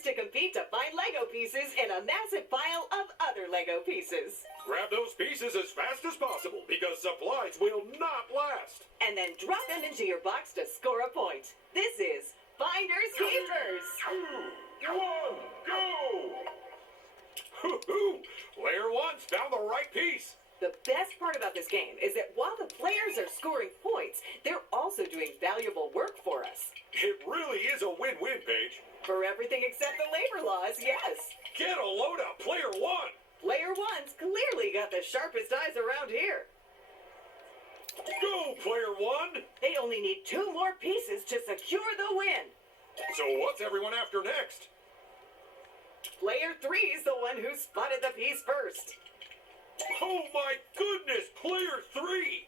players to compete to find Lego pieces in a massive pile of other Lego pieces. Grab those pieces as fast as possible because supplies will not last. And then drop them into your box to score a point. This is Finders Keepers. 2, 1, go! Hoo-hoo! Player 1's found the right piece. The best part about this game is that while the players are scoring points, they're also doing valuable work for us. It really is a win-win, Paige. For everything except the labor laws, yes. Get a load of Player 1. Player 1's clearly got the sharpest eyes around here. Go, Player 1. They only need 2 more pieces to secure the win. So what's everyone after next? Player 3's the one who spotted the piece first. Oh my goodness, Player 3!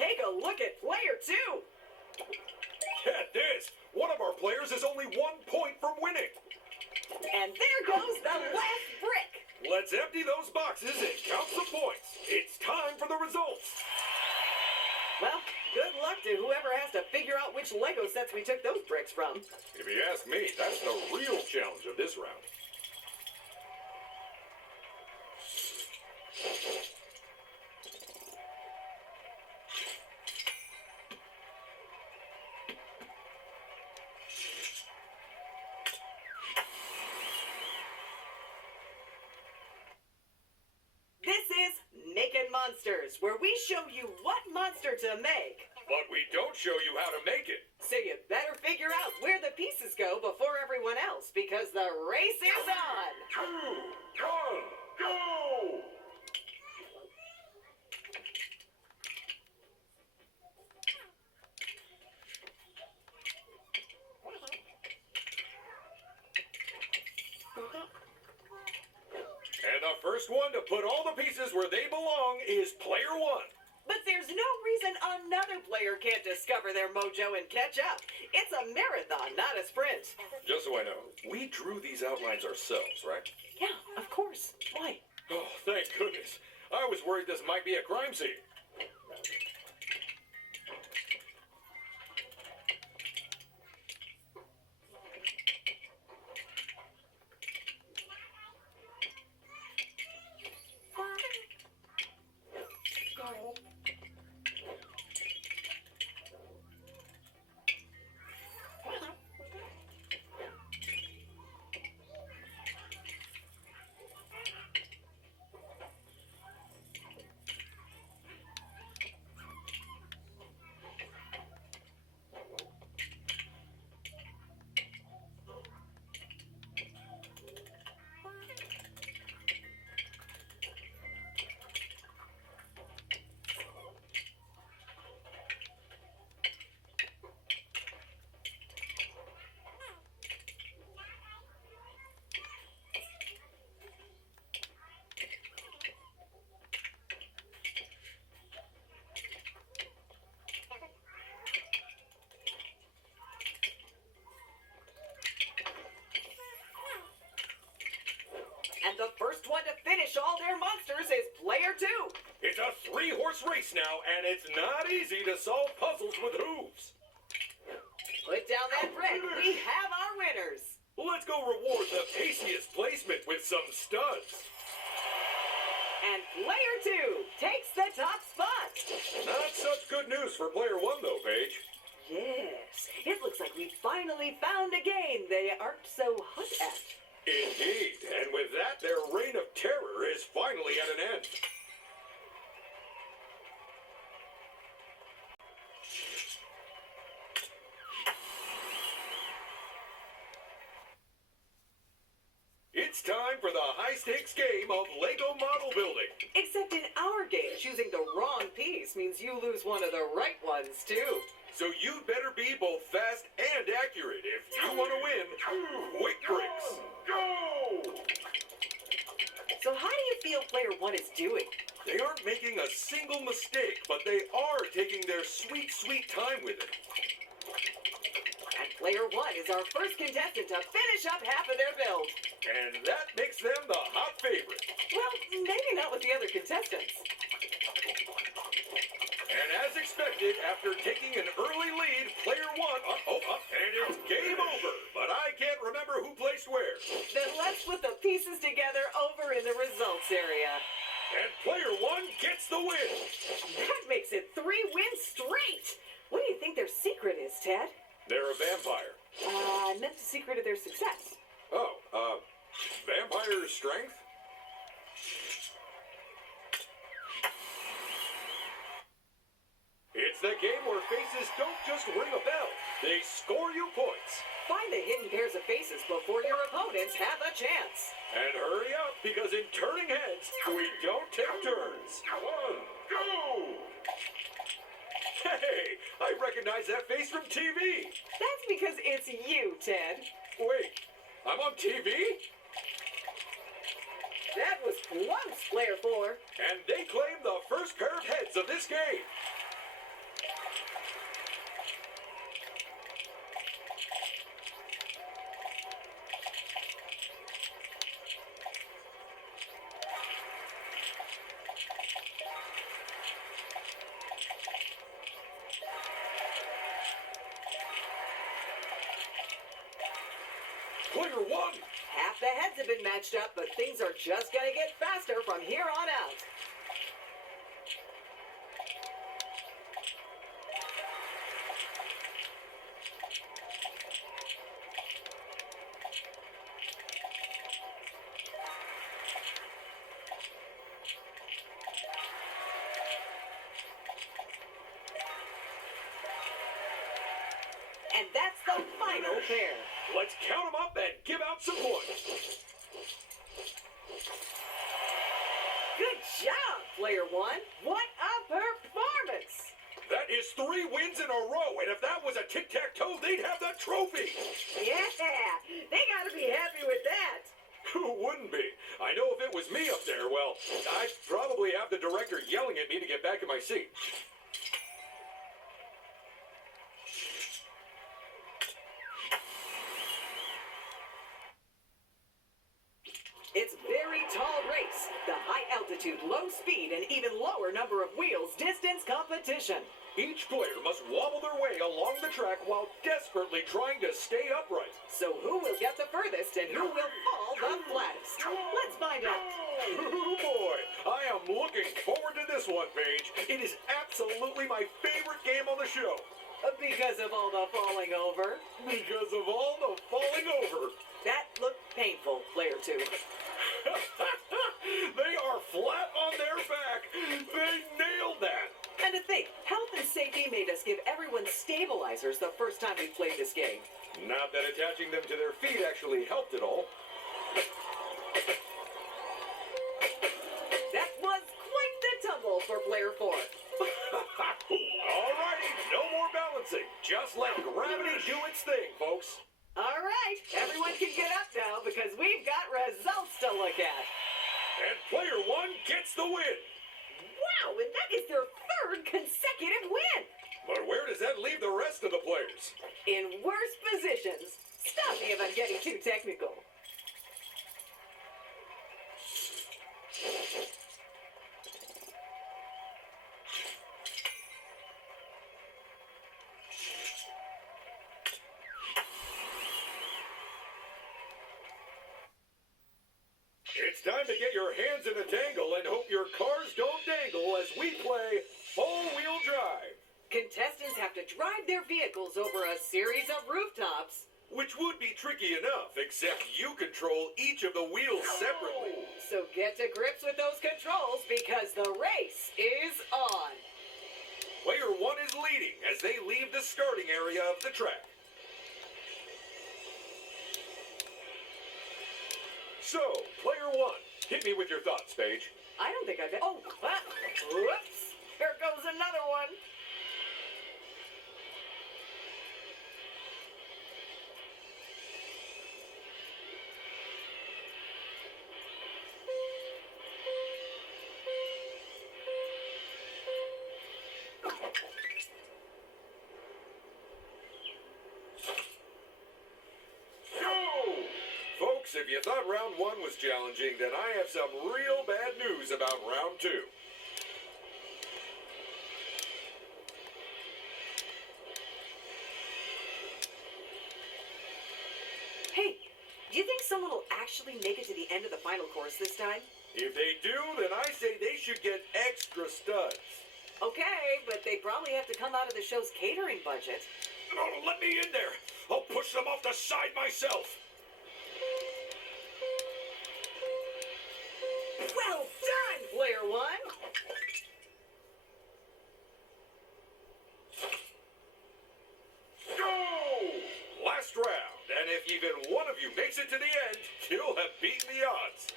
Take a look at Player 2. Get this! One of our players is only 1 point from winning. And there goes the last brick. Let's empty those boxes and count some points. It's time for the results. Well, good luck to whoever has to figure out which Lego sets we took those bricks from. If you ask me, that's the real challenge of this round. This is Making Monsters, where we show you what monster to make. But we don't show you how to make it. So you better figure out where the pieces go before everyone else, because the race is on. 2, 1, go! And the first one to put all the pieces where they belong is Player 1. But there's no reason another player can't discover their mojo and catch up. It's a marathon, not a sprint. Just so I know, we drew these outlines ourselves, right? Yeah, of course. Why? Oh, thank goodness. I was worried this might be a crime scene. And the first one to finish all their monsters is Player 2. It's a 3-horse race now, and it's not easy to solve puzzles with hooves. Put down that brick. We have our winners. Let's go reward the paciest placement with some studs. And Player 2 takes the top spot. Not such good news for Player 1, though, Paige. Yes, it looks like we finally found a game they aren't so hot at. Indeed, and with that, their reign of terror is finally at an end. It's time for the high-stakes game of Lego model building. Except in our game, choosing the wrong piece means you lose one of the right ones, too. So you'd better be both fast and accurate if you want to win quick bricks. Go! So how do you feel Player 1 is doing? They aren't making a single mistake, but they are taking their sweet, sweet time with it. And Player 1 is our first contestant to finish up half of their build. And that makes them the hot favorite. Well, maybe not with the other contestants. And as expected, expected, after taking an early lead, player one, and it's game over. But I can't remember who placed where. Then let's put the pieces together over in the results area. And player one gets the win. That makes it 3 wins straight. What do you think their secret is, Ted? They're a vampire. I meant the secret of their success. Vampire strength? It's the game where faces don't just ring a bell, they score you points. Find the hidden pairs of faces before your opponents have a chance. And hurry up, because in turning heads, we don't take turns. One, go! Hey, I recognize that face from TV. That's because it's you, Ted. Wait, I'm on TV? That was close, player 4. And they claim the first pair of heads of this game. Player one! Half the heads have been matched up, but things are just gonna get faster from here on out. And that's the final pair. Let's count them up and give out some points. Good job, player 1. What a performance! That is 3 wins in a row, and if that was a tic-tac-toe, they'd have the trophy. Yeah, they gotta be happy with that. Who wouldn't be? I know if it was me up there, well, I'd probably have the director yelling at me to get back in my seat. It's very tall race, the high altitude, low speed, and even lower number of wheels distance competition. Each player must wobble their way along the track while desperately trying to stay upright. So who will get the furthest and who will fall the flattest? Let's find out. Oh boy, I am looking forward to this one, Paige. It is absolutely my favorite game on the show. Because of all the falling over. Because of all the falling over. That looked painful, player 2. They are flat on their back. They nailed that. And to think, health and safety made us give everyone stabilizers the first time we played this game. Not that attaching them to their feet actually helped at all. That was quite the tumble for player 4. Alrighty, no more balancing. Just let gravity do its thing, folks. All right, everyone can get up now because we've got results to look at. And player 1 gets the win. Wow, and that is their 3rd consecutive win. But where does that leave the rest of the players? In worse positions. Stop me if I'm getting too technical. It's time to get your hands in a tangle and hope your cars don't dangle as we play all-wheel drive. Contestants have to drive their vehicles over a series of rooftops. Which would be tricky enough, except you control each of the wheels separately. So get to grips with those controls because the race is on. Player 1 is leading as they leave the starting area of the track. So, player 1, hit me with your thoughts, Paige. I don't think I've... Oh, whoops. Here goes another one. If you thought round 1 was challenging, then I have some real bad news about round 2. Do you think someone will actually make it to the end of the final course this time? If they do, then I say they should get extra studs. Okay, but they'd probably have to come out of the show's catering budget. Oh, let me in there. I'll push them off the side myself. Well done, Player One! Go! Last round, and if even one of you makes it to the end, you'll have beaten the odds.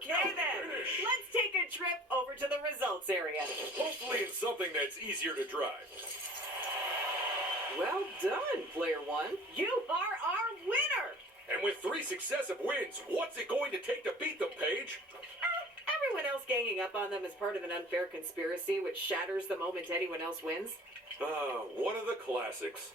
Okay then, let's take a trip over to the results area. Hopefully in something that's easier to drive. Well done, Player One. You are our winner! And with 3 successive wins, what's it going to take to beat them, Paige? Everyone else ganging up on them is part of an unfair conspiracy which shatters the moment anyone else wins. One of the classics.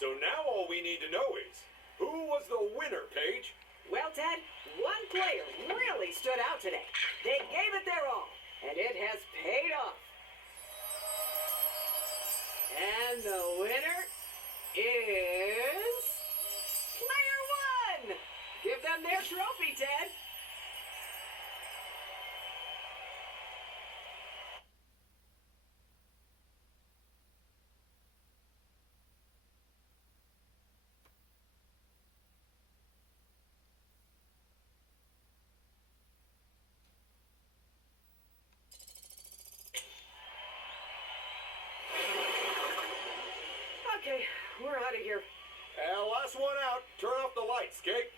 So now all we need to know is, who was the winner, Paige? Well, Ted, one player really stood out today. They gave it their all, and it has paid off. And the winner is Player One! Give them their trophy, Ted. Okay, we're out of here. Last one out. Turn off the lights, okay?